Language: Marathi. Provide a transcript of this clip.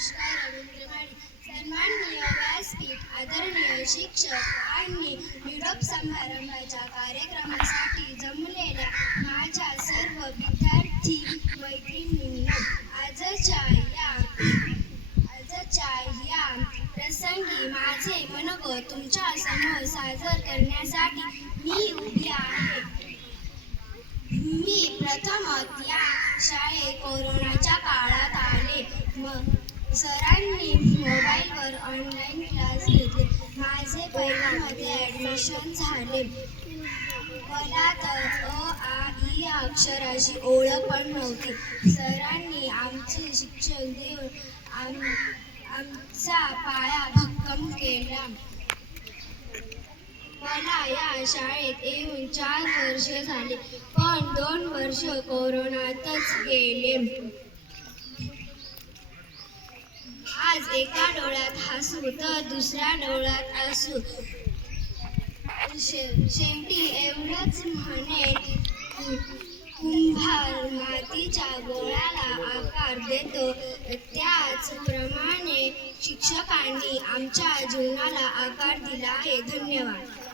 नमस्कार रवींद्र भाडे सन्माननीय व्यासपीठ आदरणीय शिक्षक आणि निरोप समारंभाच्या कार्यक्रमासाठी जमलेल्या माझ्या सर्व विद्यार्थी मैत्रिणींना आजच्या या आजच्या या प्रसंगी माझे मनोगत तुमच्यासमोर सादर करण्यासाठी मी उभी आहे. मी प्रथमच या शाळेत कोरोनाच्या काळात आले. मग सरांनी मोबाईलवर ऑनलाईन क्लास घेतले. माझे पहिल्यामध्ये ॲडमिशन झाले. मला तर अ आ ही अक्षराची ओळख पण नव्हती. सरांनी आमचे शिक्षण देऊन आम आमचा पाया भक्कम केला. मला या शाळेत येऊन चार वर्ष झाले पण दोन वर्ष कोरोनातच गेले. आज एका डोळ्यात हसू तर दुसऱ्या डोळ्यात असू. शे- शेवटी एवढंच म्हणे कुंभार मातीच्या गोळ्याला आकार देतो. त्याचप्रमाणे शिक्षकांनी आमच्या जीवनाला आकार दिला आहे. धन्यवाद.